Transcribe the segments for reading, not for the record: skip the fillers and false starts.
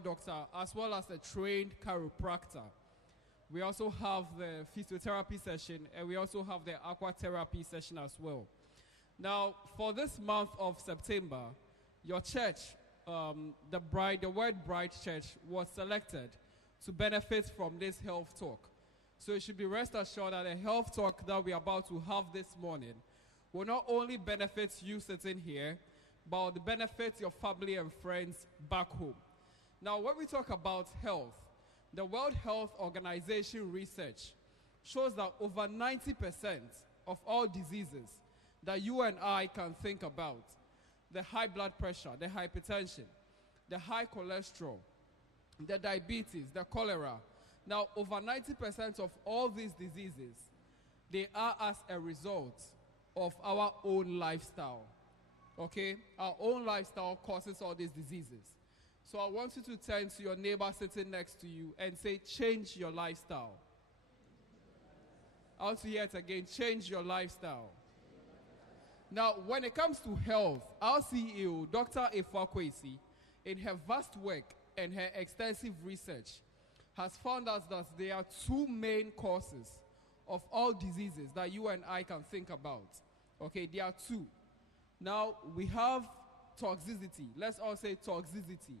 doctor as well as a trained chiropractor. We also have the physiotherapy session and we also have the aqua therapy session as well. Now, for this month of September, your church, the Word Bride Church, was selected to benefit from this health talk. So you should be rest assured that the health talk that we are about to have this morning will not only benefit you sitting here, but will benefit your family and friends back home. Now, when we talk about health, the World Health Organization research shows that over 90% of all diseases that you and I can think about, the high blood pressure, the hypertension, the high cholesterol, the diabetes, the cholera, now over 90% of all these diseases, they are as a result of our own lifestyle. Okay? Our own lifestyle causes all these diseases. So I want you to turn to your neighbor sitting next to you and say, change your lifestyle. I want to hear it again, change your lifestyle. Now, when it comes to health, our CEO, Dr. Efua Kwesi, in her vast work and her extensive research, has found out that there are two main causes of all diseases that you and I can think about. Okay, there are two. Now, we have toxicity. Let's all say toxicity.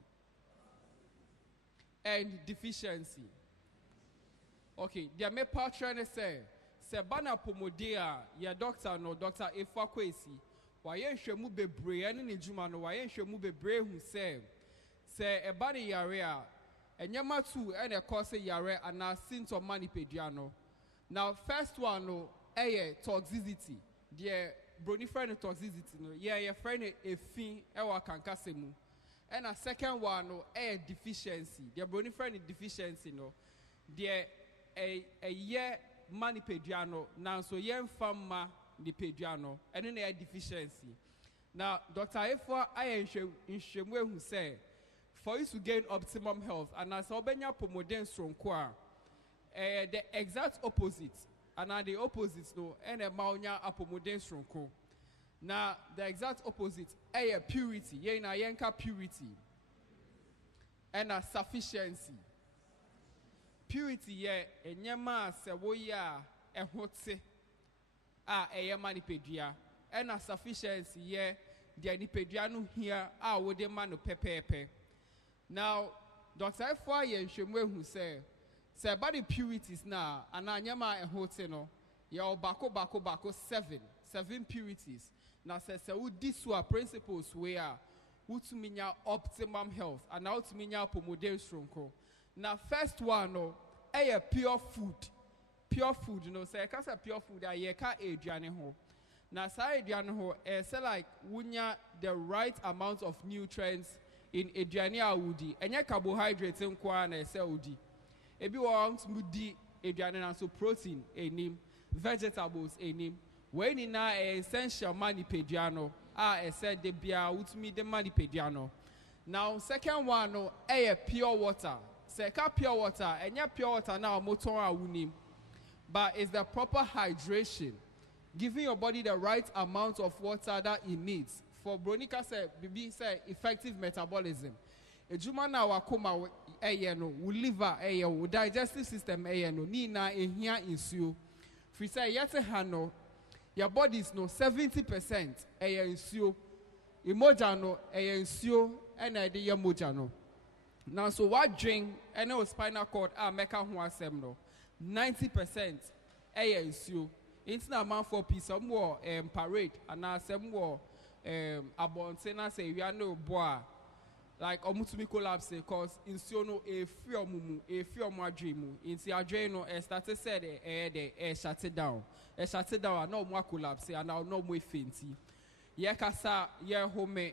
And deficiency. Okay, there may partner say, Sebana Pomodea, ya doctor no Dr. Efua Kwesi, waye shemu bebre ene ne juma no waye shemu bebre hu se ebani yare a enyama tu ene cause yare ana symptom manipedua no. Now first one no toxicity. The brony friend toxicity no ye friend efin ewa kankase mu. And a second one no deficiency. The brony friend deficiency no. The a mani pediano, now so yen fama the pediano, and then a deficiency. Now, Dr. Efua, I in Shemwe who say, for you to gain optimum health, and as Obenya Pomoden strong qua, the exact opposite, and the opposite no, and a Maunya Apomoden strong co. Now, the exact opposite, a purity, yen a yanka purity, and a sufficiency. Purity ye enyama se woya ehote eye manipedua and a sufficiency ye the nipedua no here wo de ma no pepepe. Now Dr. Efua ye nhwemwe hu say body purities na ana nyama ehote no ye bako seven purities. Now se udi so principles we are utuminya optimum health and utuminya pomodern stronko. Now, first one, no, pure food. Pure food, you know, say, because pure food, I can't add ho. Now, say, say like, wunya the right amount of nutrients in Adriania woody, and your carbohydrates in Kwana, say, woody. If you want to di Adriana, so protein, a name, vegetables, a name, when in essential money pediano, I said, the beer, would me the money pediano. Now, second one, no, pure water. Say pure water, and your pure water now motor unim. But it's the proper hydration, giving your body the right amount of water that it needs. For Bronica said, BB said effective metabolism. A juma na wakoma no, liver digestive system no, ni na here in you. If we say yet hano, your body is no 70% in you. Imojano in you, and idea mojano. Now, so what drink and spinal cord make a 90% is you. It's not man for peace, some more parade, and now some more abonsena say we are no boy like omutumi collapse because in no a few more dream. In the adrenal, started said shut it down. Shut it down, no more collapse, and now no more fainty. Yeah, kasa, yeah, home.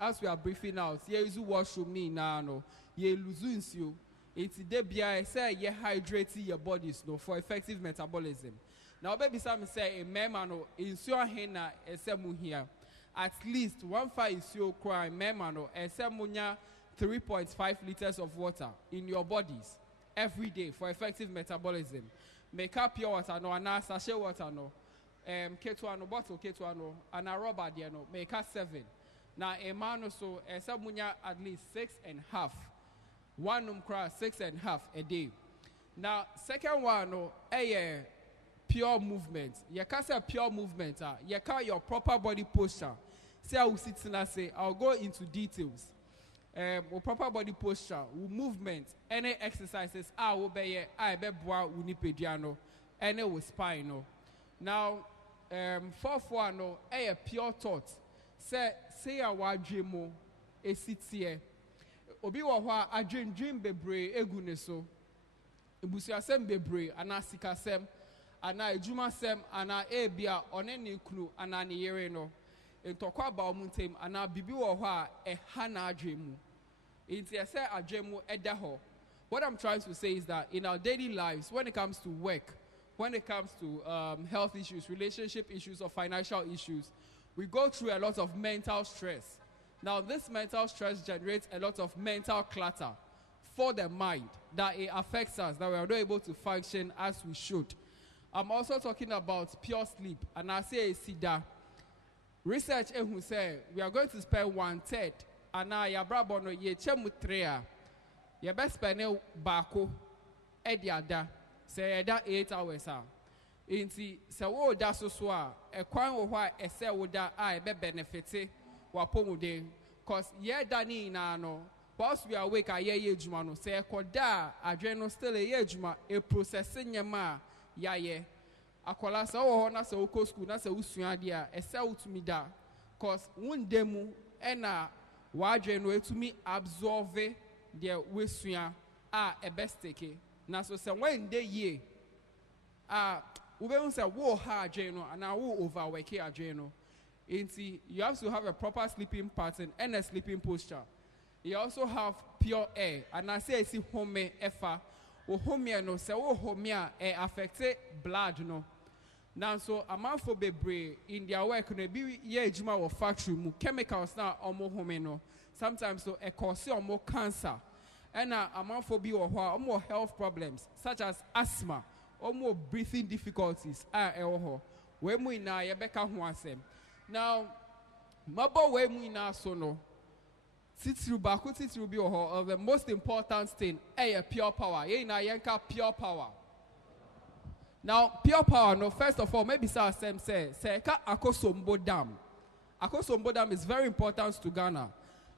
As we are briefing out, yeah, is washroom ni na no. Yeah, lose you. It's the BI say yeah, hydrating your bodies no for effective metabolism. Now, baby, some say a memano is your henna esemu here. At least 1.5 is your crime memano esemunya 3.5 liters of water in your bodies every day for effective metabolism. Make up your water no, and sachet water no. K2 bottle K2 and a rubber there no make us 7. Now a man also munya at least 6.5 one cry 6.5 a day. Now second one no pure movement. You can say pure movement. You can your proper body posture. Say I will sit and say I'll go into details. Proper body posture, movement, any exercises will be I be boa unipediano, any with spine no. Now fourth one no a pure thought. Say our dream a sit here. Obi wa a dream bebre egune so. Ebusu asem bebre anasika sem ana ejuma sem ana ebia onene kunu ana ne yere no. Ntokwa ba omuntem ana bibi wo ho a eha na adwemu. Inti ese adwemu eda ho. What I'm trying to say is that in our daily lives, when it comes to work, when it comes to health issues, relationship issues, or financial issues, we go through a lot of mental stress. Now, this mental stress generates a lot of mental clutter for the mind that it affects us, that we are not able to function as we should. I'm also talking about pure sleep, and I say sida. Research who say we are going to spend 1/3, and now ya brabo no ye chemu 3 ye best spend bako ediada say eda 8 hours inti se wo da so a ekwan wo ho a ese wo da a be benefit wa pomude cause ye da ni na no whilst we are awake a ye ejuma no say ekoda adwen no still ye ejuma e processing nyama ya ye akola sa wo ho na se wo ko school na se wo sua de a ese wo tumi da cause wundemu ena wa adwen no etumi absorb de we sua a e best take na so se when dey ye we won't say wo ha adwen no and wo overwork adwen no. You have to have a proper sleeping pattern and a sleeping posture. You also have pure air. And I say it's home efa. O home no say o home affect blood no. Now so a man for bebre in their work no be ye ejuma or factory mu chemicals na omo home no. Sometimes so e cause omo cancer. And a man for be or omo health problems such as asthma, omo breathing difficulties we mu ina ye beka ho asem. Now, mabo we mu ina so no. Titiru baku titiru bi of the most important thing pure power. Ye ina yenka pure power. Now, pure power no, first of all, maybe say ka Akosombo Dam. Akosombo Dam is very important to Ghana.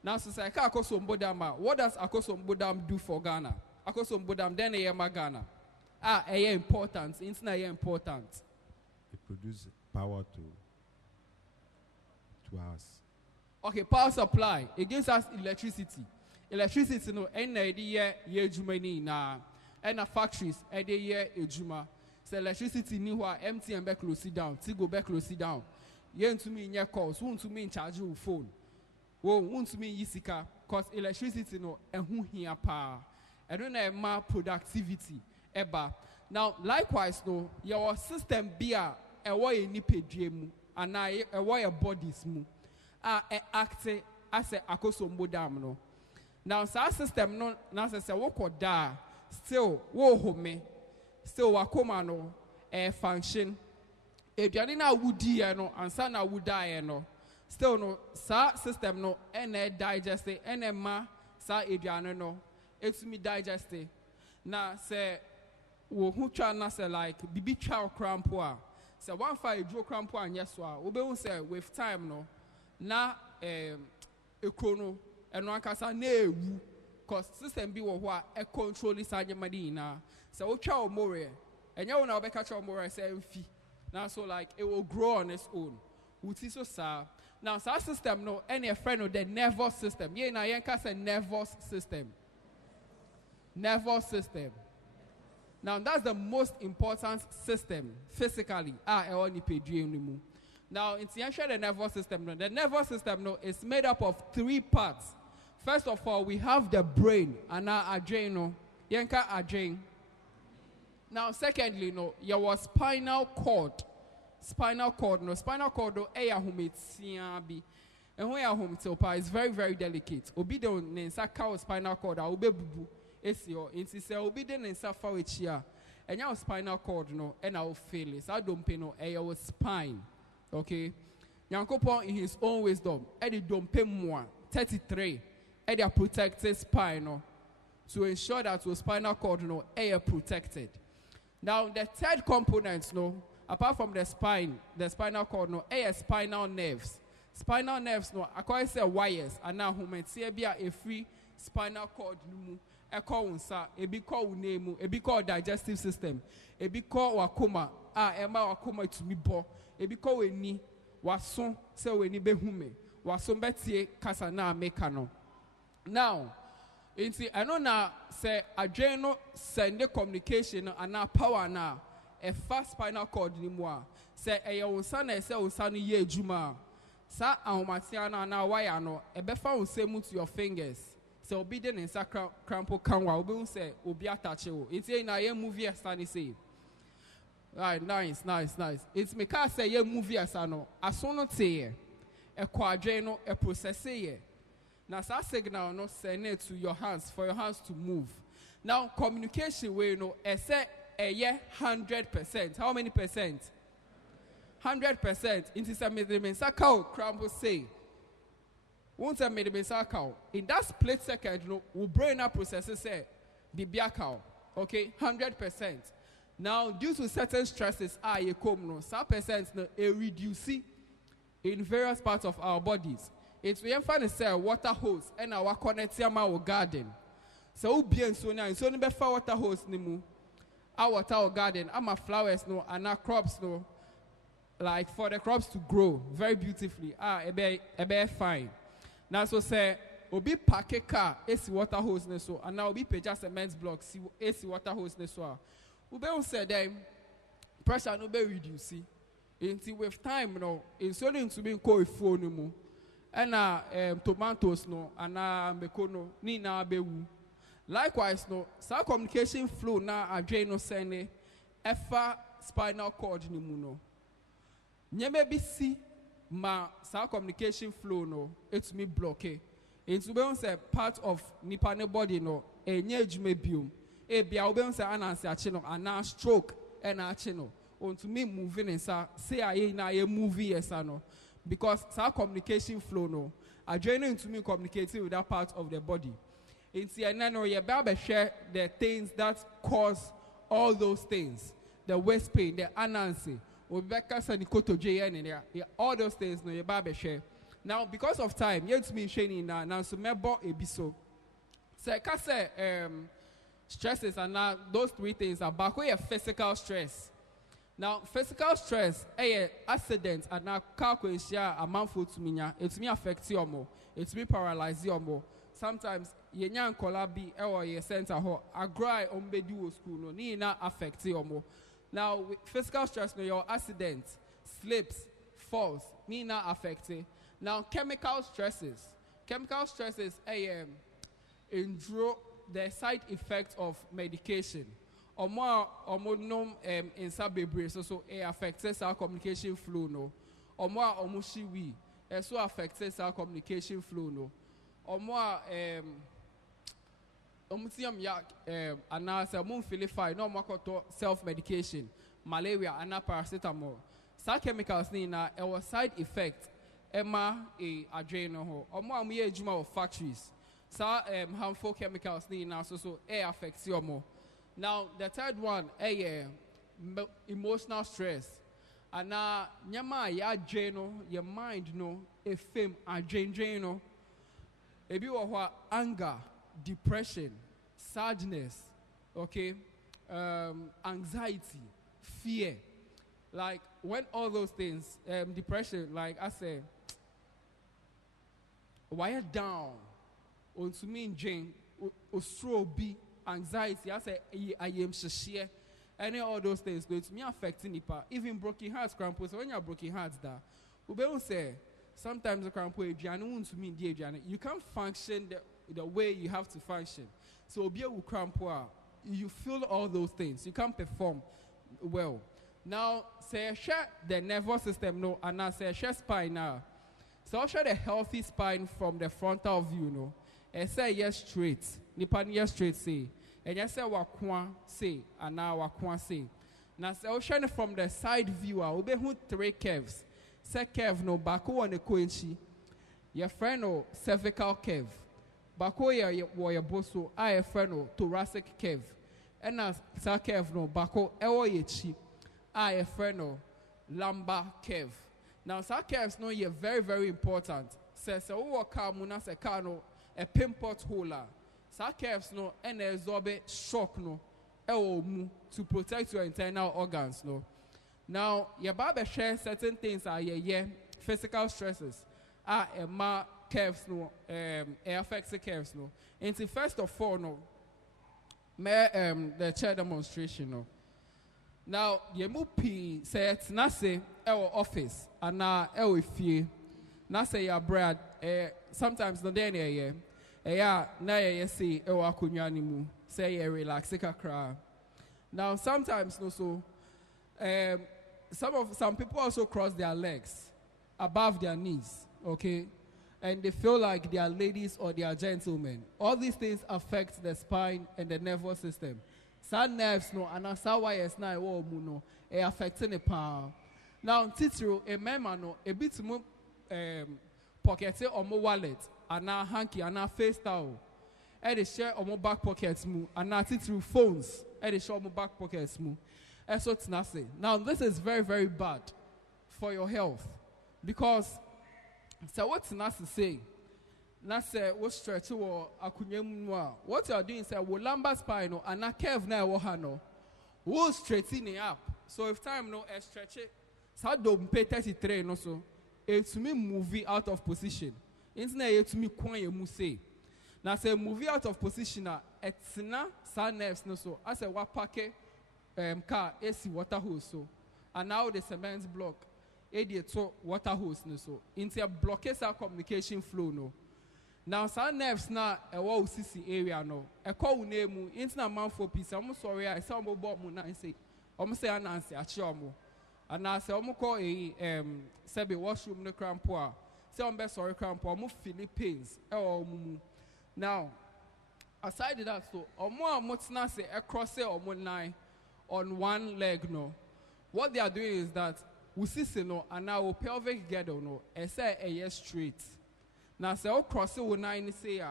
Now, so say ka Akosombo Dam, what does Akosombo Dam do for Ghana? Akosombo Dam then Ghana. Important. It's not important. It produces power to us. Okay, power supply. It gives us electricity. Electricity no ye jumani na ena factories ye ejuma. So electricity ni wa empty and back close it down. Tigo back close it down. Yen to me in your calls, won't to me in charge your phone. Won't to me yisika, cause electricity no ehun here pa. I don't know ma productivity eba. Now likewise no your system bia ewo ni pedwemu and ewo your bodies mu act as a Akosombo Dam no. Now sa system no na se wo koda still wo home still wakoma no function eduane na wudi no ansa na wuda no still no sa system no ene digest ene ma sa eduane no etumi digest na se wo hu twa na se like bibi twa crampo a se one five edro crampo anya so a obehun se with time no na ekono eno ankasa na ewu cause system bi wo ho a e control this anyamadi na so wo twa omore enya wo na obeka twa omore se mfi now so like it will grow on its own wuti so sa now so system no any friend of the nervous system ye na yen ka say nervous system. Now that's the most important system physically now in the nervous system the nervous system is made up of 3 parts. First of all, we have the brain and our adrenal yenka adren. Now secondly no your spinal cord no eya humetia bi ehun ya humetopa is very very delicate obi de nensa ka spinal cord a obebubu esio inti se obi de nensa fa wechi a enya spinal cord no e na o fail sa dompe no eya spine. Okay, Yankopon in his own wisdom e di dompe mo 33 e dia protected spine no to ensure that your spinal cord, air protected. Now, the third component, apart from the spine, the spinal cord, air spinal nerves. Spinal nerves, I call it wires, and now human a free spinal cord, ebi call name, ebi call digestive system, ebi call wakoma, emma wakoma to me bo, ebi call ni wason, se we ni behume, wason betie kasana mekano. Now, I know now say adrenal send the communication and now power now a fast spinal cord ni moi. Say a usana say usani ye juma. Sa ahomatiana na wire no ebefa wo say move to your fingers. Say obi den nsa crampo kanwa obi say obi attach wo. Enti na ye movie stand say. Right, nice. It's me ka say ye movie asano. Asono te e quadreno e process ye. Now, that signal no send it to your hands for your hands to move. Now, communication way say a year 100%. How many percent? 100%. Into some medimensakao crumble say. Once a medimensakao in that split second, we brain up processes say bibiakao. Okay, 100%. Now, due to certain stresses, you come some percent a reduce in various parts of our bodies. It's we find say water hose and our connect our garden. So bien so now so be for water hose ni mu. Our water garden, our flowers and our crops like for the crops to grow very beautifully. Ebe fine. Now so say obi pack car AC water hose ne so and now obi pay just cement blocks AC water hose ne so. Ube say them pressure no be reduce. Until with time it's only to be called phone mu. Tomatoes mekono ni na bewu. Likewise sa communication flow na adrenal sene efa spinal cord ni mu no. Nyeme bi si ma sa communication flow etumi block. Into be say part of nipa ne body enye adwuma biom. Bia we say anansi ache ana stroke na ache onto me moving inside say aye na ye movie esa because our communication flow adrenaline into me communicating with that part of the body. It's you share the things that cause all those things, the waist pain, the anansi, all those things you share. Now because of time, yet me sharing now so mebo ebiso. Say stresses and now those three things are back where physical stress. Now, physical stress, accident, and now calculation a manful to me. It's me affect you more. It's me paralyze you more. Sometimes ye nyan kolabi or ye center ho agrai ombedu school no ni na affect you more. Now, with physical stress, your accident, slips, falls, ni na affect. Now, chemical stresses endure the side effects of medication. Or more in sabebre so it affects our communication flow or more omushiwi so affects our communication flow or more omutiam yak and now say mun filify no more self medication malaria and paracetamol some chemicals ni na a side effect emma adrenal ho or more am ejuma of factories some harmful chemicals ni na so air affects you more. Now, the third one, emotional stress. And now, your mind, a fame, adrenaline, anger, depression, sadness, okay, anxiety, fear. Like, when all those things, depression, like I say, wire down, onto me, Jane, ostrobi. Anxiety, I say I am share any all those things going to me affecting nipa. Even broken hearts, crampo. So when you have broken hearts, we will say sometimes the crampo you can't function the way you have to function. So be a crampo, you feel all those things. You can't perform well. Now say share the nervous system and now say share spine now. So share the healthy spine from the frontal view and say yes straight. Nipa yes straight say. And yes say wakwa say and now wakwa say. Now say ocean from the side view we who three curves. Say curve no back on the coinchi. Your friend cervical curve. Bako ye wo boso a friend no thoracic curve. And as sa curve no bako ewo ye chi a friend no lumbar curve. Now sa curves no ye very very important. Se wo car mu na se car no a pin pothole. Sa curves no and absorb shock no ewo mu to protect your internal organs no. Now your barber share certain things are ye physical stresses are ma curves no affects the curves no. And first of all no the chair demonstration no. Now ye mu p say na say office and na fie na say your brad sometimes no dey near yeah na ye say akunwa ni mu say ye relax kakra. Now sometimes no so some people also cross their legs above their knees, okay? And they feel like they are ladies or they are gentlemen. All these things affect the spine and the nervous system. Some nerves no and some wires na ewo mu no affecting the power. Now titro a mema no a bit more pocket or more wallet and a hanky and a face towel. And they share or more back pockets mu and a titro phones. And they share more back pockets mu. So nothing. Now this is very very bad for your health because so what's Nasi say? Nasi what stretch or akunyemwa. What you are doing is wo lumbar spine and a curve na wo hano. Wo straighten it up. So if time no stretch it, so don't pay 33 no so. It's me movie out of position. Internet it me kwan ye mu say. Now say movie out of position na it's na sa nerves no so. I say wa pack car AC water hose so and now the cement block to water hose no so into a blockade our communication flow no. Now some nerves na CC area no a call name into a man for peace. I'm sorry I saw more about muna and say almost say Nancy achomo and I say call a sebi washroom no crampoa say I'm best sorry crampoa mo Philippines now aside that so more motina say across say nine on one leg no. What they are doing is that we see no and now pelvic girdle no say a yes straight. Now say cross it nine say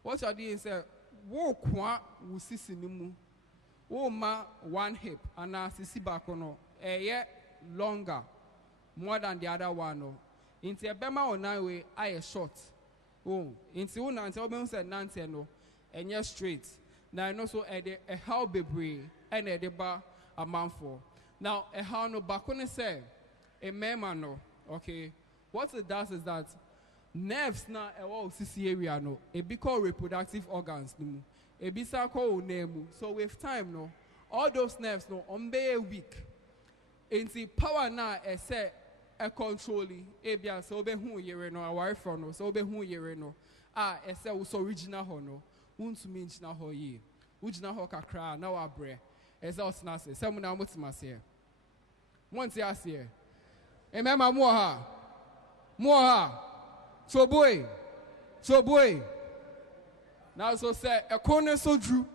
what you are doing is wo kwa we see mu wo ma one hip and now sisi back no longer more than the other one no. Into a bema on nine way I short. Oh into one until we say nante no and yes straight. Now I know so a how bebre and a deba a man for. Now a how no back when I say a mema no, okay. What it does is that nerves na a CC area no, a be called reproductive organs no, a be called name. So with time no, all those nerves no be weak. In the power na a say a controlly, a be a so be who you no a wife from no, so be who you no, a say was original hono, won't mean na ho ye. Ujina ho kakra na wa bre exhaust na se some na mutima se monti ase e mema mo ha choboy now so say e kone so dru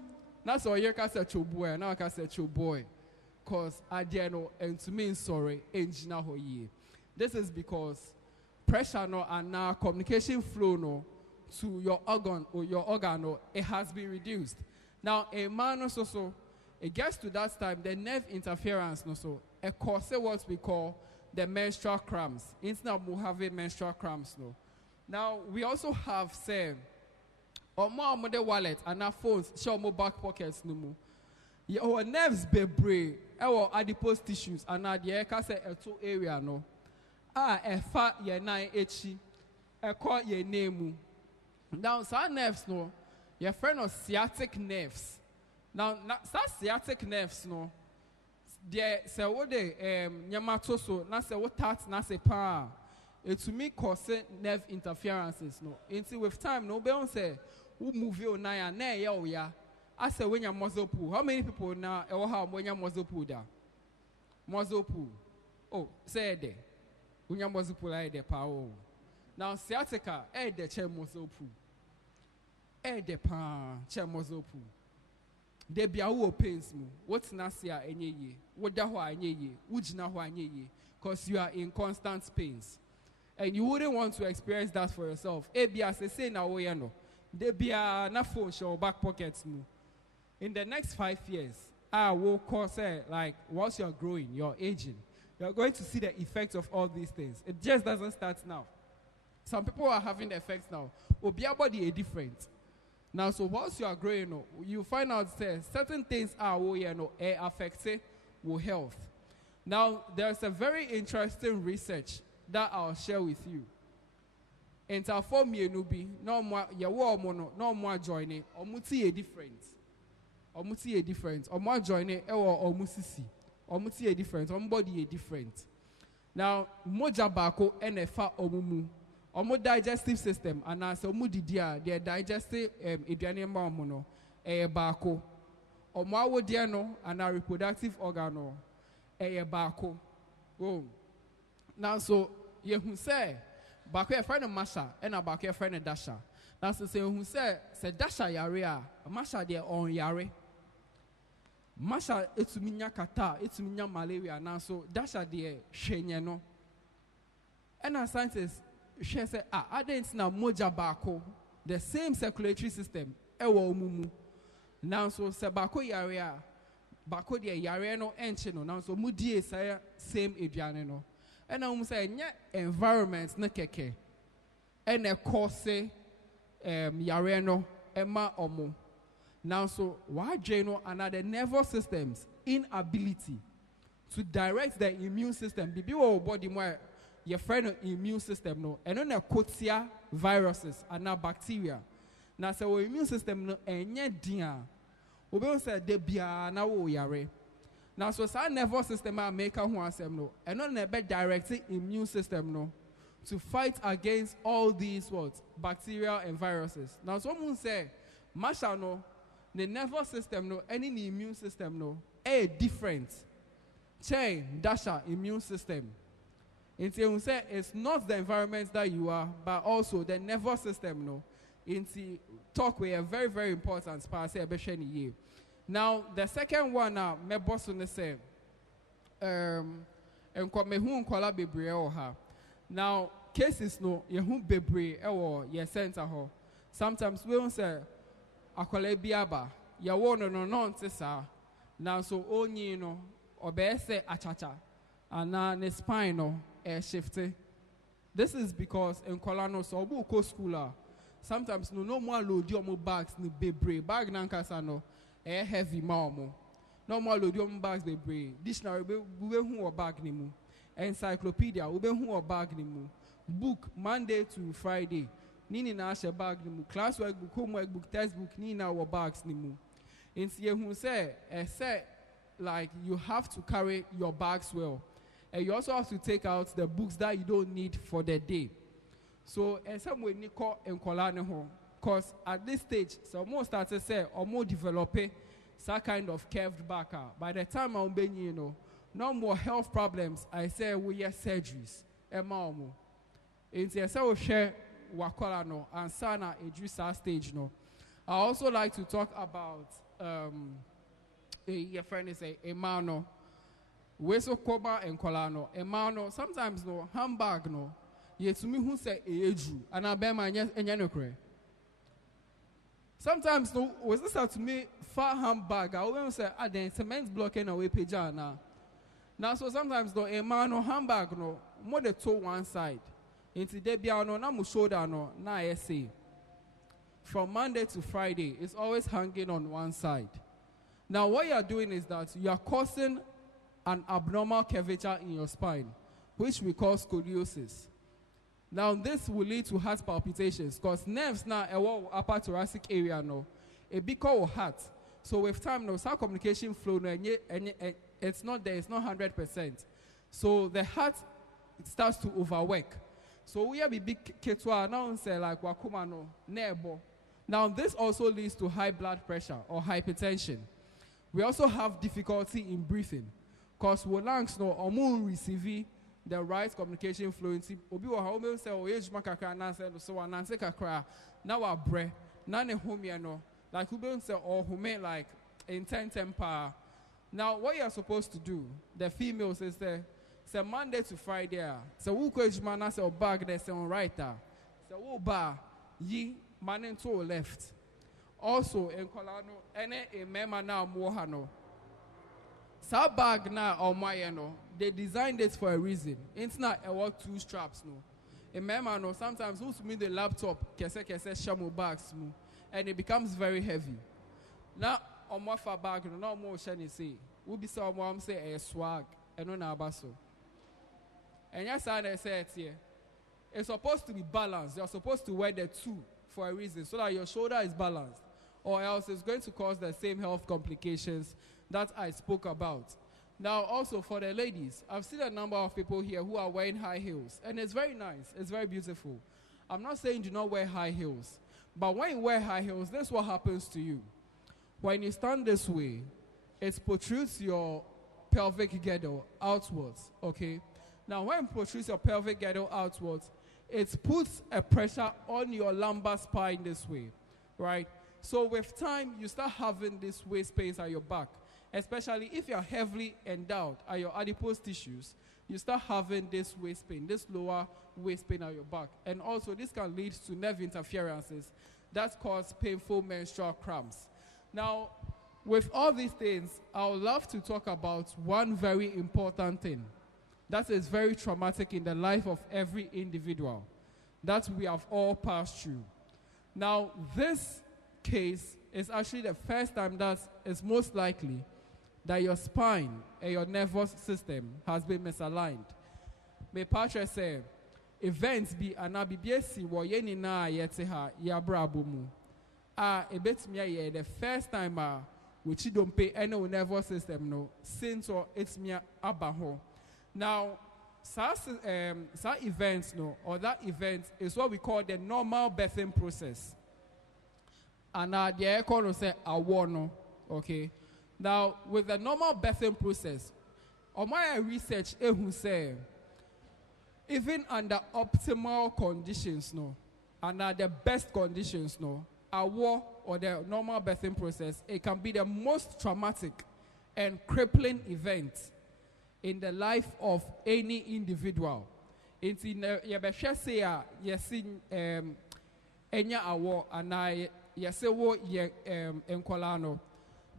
na so ye ka say choboy na ka say choboy cause adie no entumi sorry engina ho ye. This is because pressure no and now communication flow no to your organ or your organ no, it has been reduced. Now, a man also so it gets to that time the nerve interference no so it causes what we call the menstrual cramps. Instead of having menstrual cramps no. Now we also have say or more the wallet and our phones show more back pockets no more. Your nerves be brave or adipose tissues and at the say a two area no. A fat ye nine echi a call ye name. Now some nerves no. Your friend of sciatic nerves. Now, sciatic nerves, no. They say what they nyamatoso, na say what tat, na say pa. It to me cause nerve interferences, no. Until with time, no. Be on say who move your na ya. I say when your muzzle pull. How many people now ever have when your muzzle pull da? Muzzle pull. Oh, say there. When your muzzle pull there pa. Now sciatica, the chair muzzle pull. De pan chemozo pu de bia wo pains mu what na se a enye ye wo da ho anye ye ujina ho anye ye cause you are in constant pains and you wouldn't want to experience that for yourself e bia se say na wo ye no They be na phone show back pockets mu. In the next 5 years, I will cause like once you're growing, you're aging, you're going to see the effects of all these things. It just doesn't start now. Some people are having the effects now. Your body is different. Now, so once you are growing, you find out that certain things are affecting your health. Now, there's a very interesting research that I'll share with you. And for me, no more joining, omuti a different. Omuti a different. Omo joining, omusisi. Omuti a different. Ombody a different. Now, moja bako NFA omumu. Omo digestive system, and as omu didia, their digestive edianema omono, bako. Omo awo diano, and our reproductive organo, bako. Oh. Now, so, you say, bako a friend of Masha, and a bako a friend of Dasha. Now, so say, who say Dasha yarea, Masha their own yare. Masha, it's minya kata, it's minya malaria, now, so Dasha their shenyano. And our scientists, she said, I didn't know moja bako, the same circulatory system, ewo mumu. Now, so sebako yarea, bako de yarea no enchino, now so mudi say same ediane. And I say, environment na keke, and a course yarea no, emma omo. Now, so why Jano another nervous system's inability to direct the immune system, be body more. Your friend immune system no, and on a kotia viruses and now bacteria. Now so our immune system no enye dia. Obe say de bia na wo yare. Now so sa nervous system a make who asem no, and on a direct immune system no to fight against all these what bacteria and viruses. Now someone say, Masha no, the nervous system no, any immune system no, different. Chain Dasha immune system. Into say it's not the environment that you are, but also the nervous system. No, into talk we are very very important. Now the second one now, my boss on the say, now cases no ye hu bebre ewo ye center ho. Sometimes we won't say akwale biaba ye wono no nonte sa. Now so onyi no obese achacha ana ne spine no shifty. This is because in Kolano so obu ko schooler. Sometimes no more load your bags ni bebre bag nankasa no heavy mamo. No more load your bags bebre. Dictionary we hu or bag ni mu. Encyclopedia we hu or bag ni mu. Book Monday to Friday. Nini na ashe bag ni mu. Classwork book, homework book, textbook ni na our bags ni mu. In who say like you have to carry your bags well. And you also have to take out the books that you don't need for the day. So, in some way, Nico and Kolane home. Because at this stage, some more start to say, or more develop some kind of curved back. By the time I'm being, no more health problems. I say, we have surgeries. Emma, in the so share Wakolano and Sana Idrissa stage. No, I also like to talk about your friend is a Emano. Weso koba and kolano. Emano, sometimes no handbag no. Ye to me who say eju and I bear my enyanokre. Sometimes no was this to me far handbag. I always say then cement blocking away pajana. Now so sometimes no emano handbag no more the toe one side. Into debiano na mu shoulder no na I say. From Monday to Friday, it's always hanging on one side. Now what you are doing is that you are causing an abnormal curvature in your spine, which we call scoliosis. Now, this will lead to heart palpitations because nerves now a upper thoracic area no, a big called heart. So with time, no, some communication flow no, and it's not there, it's not 100%. So the heart starts to overwork. So we have a big ketwa now say like wakuma no nebo. Now this also leads to high blood pressure or hypertension. We also have difficulty in breathing. Because we lungs no omu receive the right communication fluency. Obi wa home say o age makaka na say so ananse kakra na wa bre na ne home no like we say or home like in 10 temper. Now what you are supposed to do, the females is say Monday to Friday. So who ko age man say o bag there say on right. So wo ba yi man to left. Also, in Colano, any a member now more no. Sa bag na or no, they designed it for a reason. It's not about 2 straps no. A member no, sometimes who's mean the laptop kese shamu bags mo, and it becomes very heavy. Now on my far bag no more shiny say. We be some mom say a swag and no abaso. And yes, I say it here. It's supposed to be balanced. You're supposed to wear the 2 for a reason, so that your shoulder is balanced, or else it's going to cause the same health complications that I spoke about. Now, also for the ladies, I've seen a number of people here who are wearing high heels, and it's very nice, it's very beautiful. I'm not saying do not wear high heels, but when you wear high heels, this is what happens to you. When you stand this way, it protrudes your pelvic girdle outwards, okay? Now, when it protrudes your pelvic girdle outwards, it puts a pressure on your lumbar spine this way, right? So with time, you start having this waist space at your back, especially if you're heavily endowed at your adipose tissues, you start having this waist pain, this lower waist pain at your back. And also, this can lead to nerve interferences that cause painful menstrual cramps. Now, with all these things, I would love to talk about one very important thing that is very traumatic in the life of every individual that we have all passed through. Now, this case is actually the first time that it's most likely that your spine and your nervous system has been misaligned. Me patre say, events be anabibiesi wo ye na yete ha ya brabo mu. Ebetimi the first time which don't pay any nervous system no since or it's me abaho. Now, some events no, or that event is what we call the normal birthing process. And the econo say awono, okay. Now, with the normal birthing process, on my research, who say even under optimal conditions, no, under the best conditions, no, awo or the normal birthing process, it can be the most traumatic and crippling event in the life of any individual. It's in yebeshe say yesin enya awo and yesewo ye enkolano.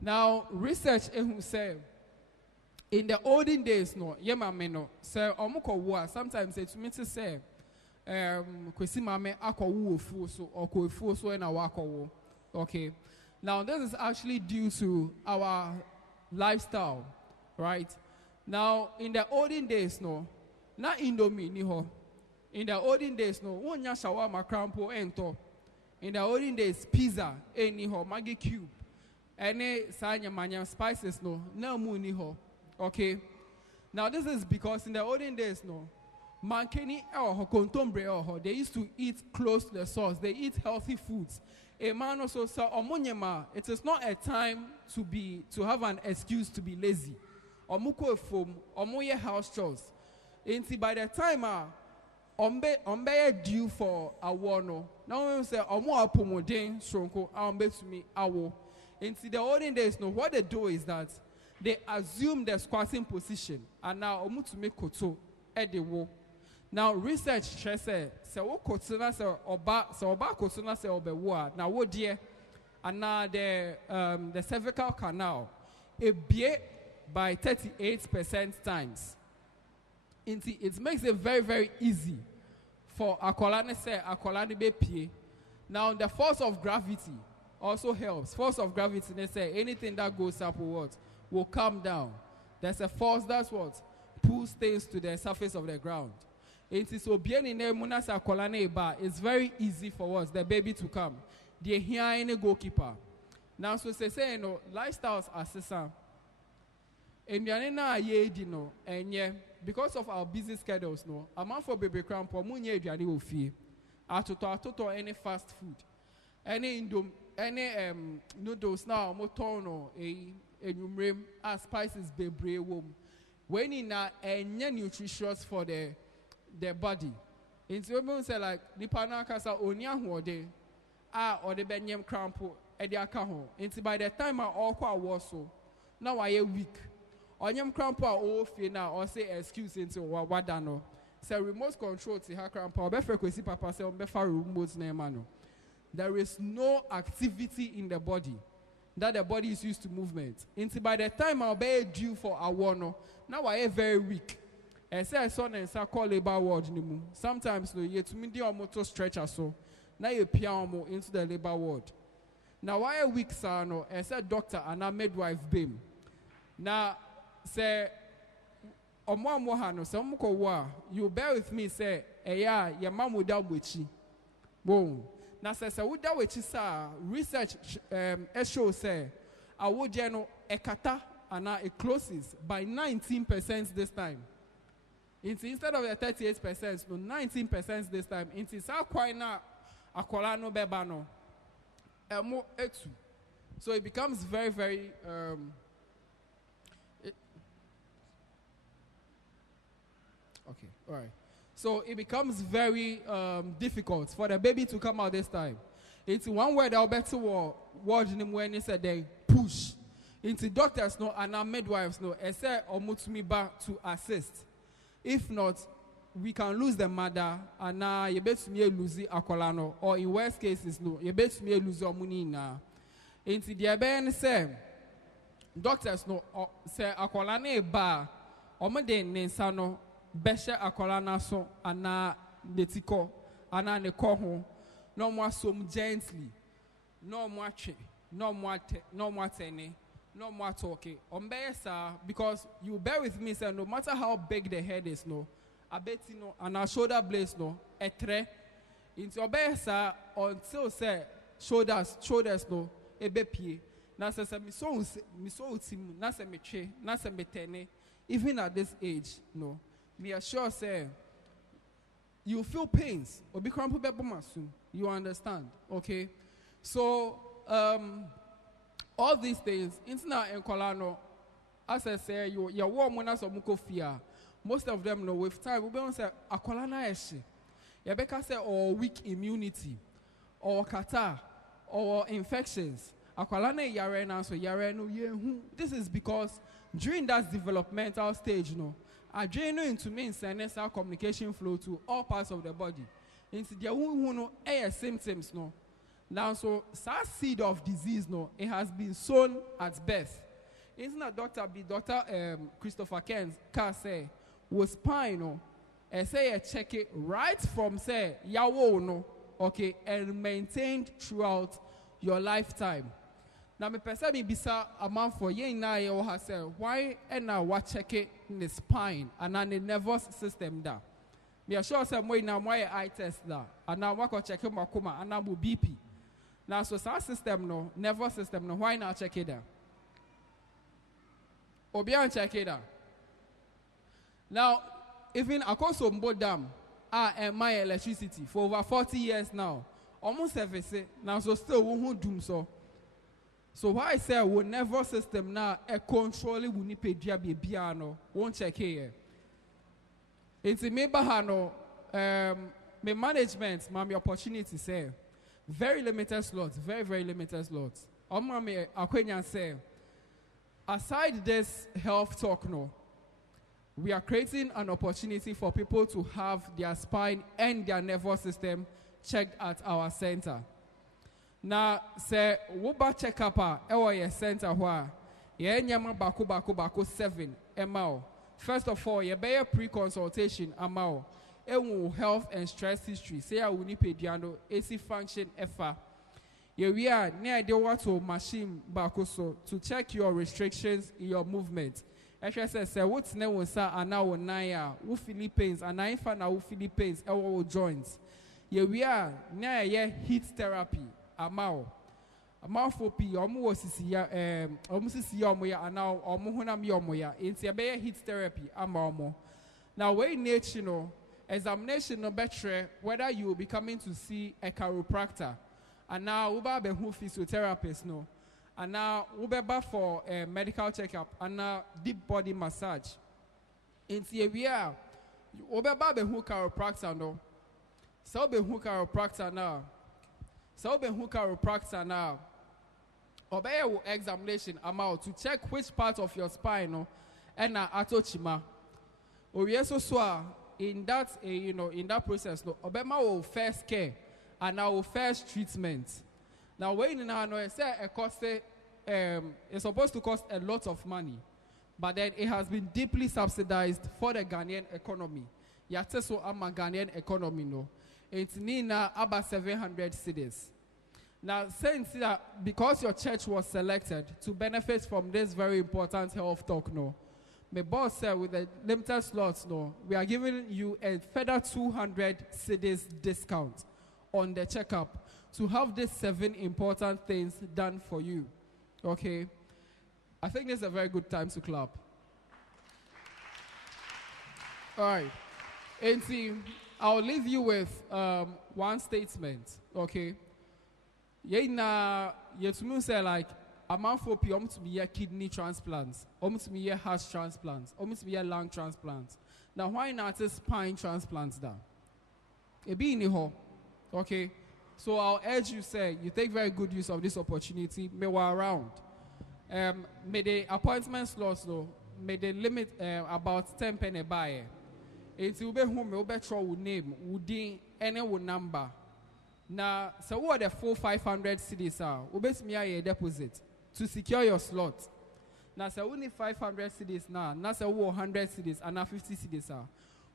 Now research who say in the olden days no yema me no say omuko wo sometimes it means to say kwesi mame akowo ofu so okofu so na wakowo. Okay. Now this is actually due to our lifestyle, right? Now, in the olden days, no, na indomie ni ho. In the olden days, no, wonya shawarma crampo ento. In the olden days, pizza ni ho, Maggi cube, any sanya manya spices no, na mu ni ho. Okay. Now this is because in the olden days, no, mankeni ho kontombre ho. They used to eat close to the source. They eat healthy foods. A man also said, omonyema. It is not a time to have an excuse to be lazy. Omuko foam, omoye house chores. Inti by the time ombe due for a warno. Now we say omo apomodin shronko ombe to me awo. Inti the olden days, no, what they do is that they assume the squatting position and now omu to make koto edewo. Now research says se wo kotsuna se oba kotsuna se obewo na wo die and now the cervical canal e bie by 38% times. It makes it very, very easy for akolane say akolane be pie. Now the force of gravity also helps. Force of gravity, they say anything that goes upward will come down. There's a force that's what pulls things to the surface of the ground. It is so bien in akolane ba. It's very easy for us, the baby to come. They hear any goalkeeper. Now so say you know lifestyles assessor. And because of our busy schedules, no, a man for baby cramp or munye eduane ofi. Atoto any fast food, any noodles now motono enumrem as spices bebre wom. When in a nutritious for the body. It's women say like nipana kasa onya huode or the benyem crampo ediakaho. It's by the time I all was so now I a week. Onyam crampo o fi na or say excuse into wadano. Say remote control to her crampo be frequency papa say on be far remote na ma no. there is no activity in the body, that the body is used to movement. Until by the time I'll be due for a one, now I am very weak. I say I saw and say call labor ward. Sometimes no, you to me the motor stretcher so. Now you piano into the labor ward. Now why a week sir no? I said doctor and a midwife beam. Now say omo some you bear with me say yeah your mom would down with you. Boom. Now say would that with you sir research show say I would a kata and it closes by 19% this time. Instead of the 38%, no 19% this time. It's quite now akola no beba no. So it becomes very, very okay, all right. So it becomes very difficult for the baby to come out this time. It's one word I'll bet to word in when he said they push. Into doctors no and our midwives no say me back to assist. If not, we can lose the mother and now you bet me lose akolano or in worst cases no you bet me lose your money now. Into the ben say doctors no say akolane ba omode ninsano beshe akolana so ana netiko ana ne ko no more som gently no more che no more tene no more talking because you bear with me sir no matter how big the head is no I bet you know and our shoulder blades no etre into obey until say shoulders no ebepie na say me so team na say me che na say me tene even at this age no me assure say you feel pains obi cramp be soon you understand okay so all these things intina enkolano as I say you warm na so muko fear most of them know with time we be say akolana eshi you beka say or weak immunity or catarrh or infections akolana yare na so yare no yehu this is because during that developmental stage no adrenaline into mean send our communication flow to all parts of the body into the who no symptoms no now so seed of disease no it has been sown at birth. Isn't that Dr. Christopher Kent can say was spine no and say check it right from say yawo no okay and maintained throughout your lifetime. Now me person me bisa a man for ye na ye o herself why and now what check it in the spine and on the nervous system da. Me assure say mo na mo eye test da and now what check it makoma and now BP. Now so our system no nervous system no why not check it da. Obian check it da. Now even Akoso Mbo Dam and my electricity for over 40 years now almost service now so still won't doom so. So why I say we nervous system now a control it won't pay biano won't check here. It's me bahano my management my opportunity say very limited slots, very limited slots. Me Akwenya say aside this health talk no we are creating an opportunity for people to have their spine and their nervous system checked at our center. Now, say, Wuba check up our center where ye nyama baku 7 ml. First of all, ye be a pre-consultation amount. Health and stress history. Say I will need pediano AC function FA. Ye we are near the water machine baku so to check your restrictions in your movement. Actually, say what's name was and now naya who Philippines and I find who Philippines our joints. Ye we are near ye heat therapy. Amao for P almost almost see ya and now almost yomoya into a heat therapy amamo. Now when nature no examination no better whether you will be coming to see a chiropractor and now uba be who physiotherapist no and now uba for a medical checkup and now deep body massage. Into we are uba be who chiropractor no so be who chiropractor now. So be who chiropractor now. Obey your examination amount to check which part of your spine no and atochima. Or yes so in that in that process no obey my first care and our first treatment. Now, when in our it's supposed to cost a lot of money, but then it has been deeply subsidized for the Ghanaian economy. Yate so ama Ghanaian economy no. It's nina about 700 cities. Now, since that because your church was selected to benefit from this very important health talk, no, my boss said with the limited slots, no, we are giving you a further 200 cities discount on the checkup to have these 7 important things done for you. Okay? I think this is a very good time to clap. All right. And see, I'll leave you with one statement. Okay? You say like, a man for P, to be a kidney transplants, to be a heart transplants, to be a lung transplants. Now, why not a spine transplants down? It be in the hole. Okay? So I'll urge you, say, you take very good use of this opportunity. May we're around. May the appointment slots, though, may the limit about 10 penny buyer. It's ube home, ube throw name, would any number. Now, so what the 400-500 cities are? Ube a deposit to secure your slot. Now, so only 500 cities now. Now, so 100 cities and now 50 cities are.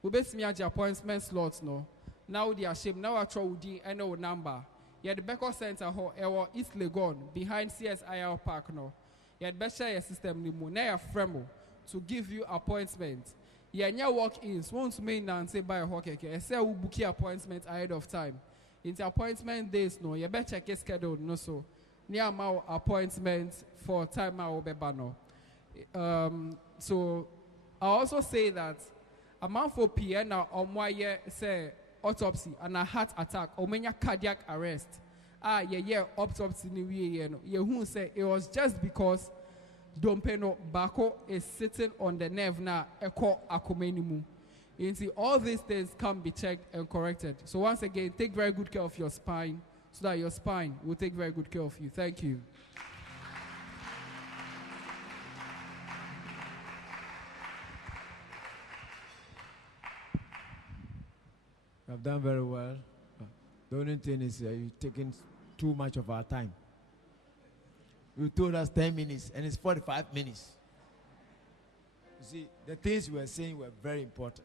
Ube a appointment slots no. Now they are shame. Now I throw the any number. Yeah, the Beko Center ho East Legon behind CSIR Park no. Yeah, the best share system ni mo. Now fremo to give you appointment. Yeah, nya walk-ins. Want to main and say by a hokeke. I say we book your appointment ahead of time. Into appointment days no. You better check your schedule no so. Near my appointment for time I will be no. So I also say that a month for PN or more say autopsy and a heart attack or many cardiac arrest. Autopsy ni who say it was just because Dompeno Bako is sitting on the nerve now echo akomenimu. You see, all these things can be checked and corrected. So once again, take very good care of your spine so that your spine will take very good care of you. Thank you. I've done very well. The only thing is you've taken too much of our time. You told us 10 minutes and it's 45 minutes. You see, the things we were saying were very important.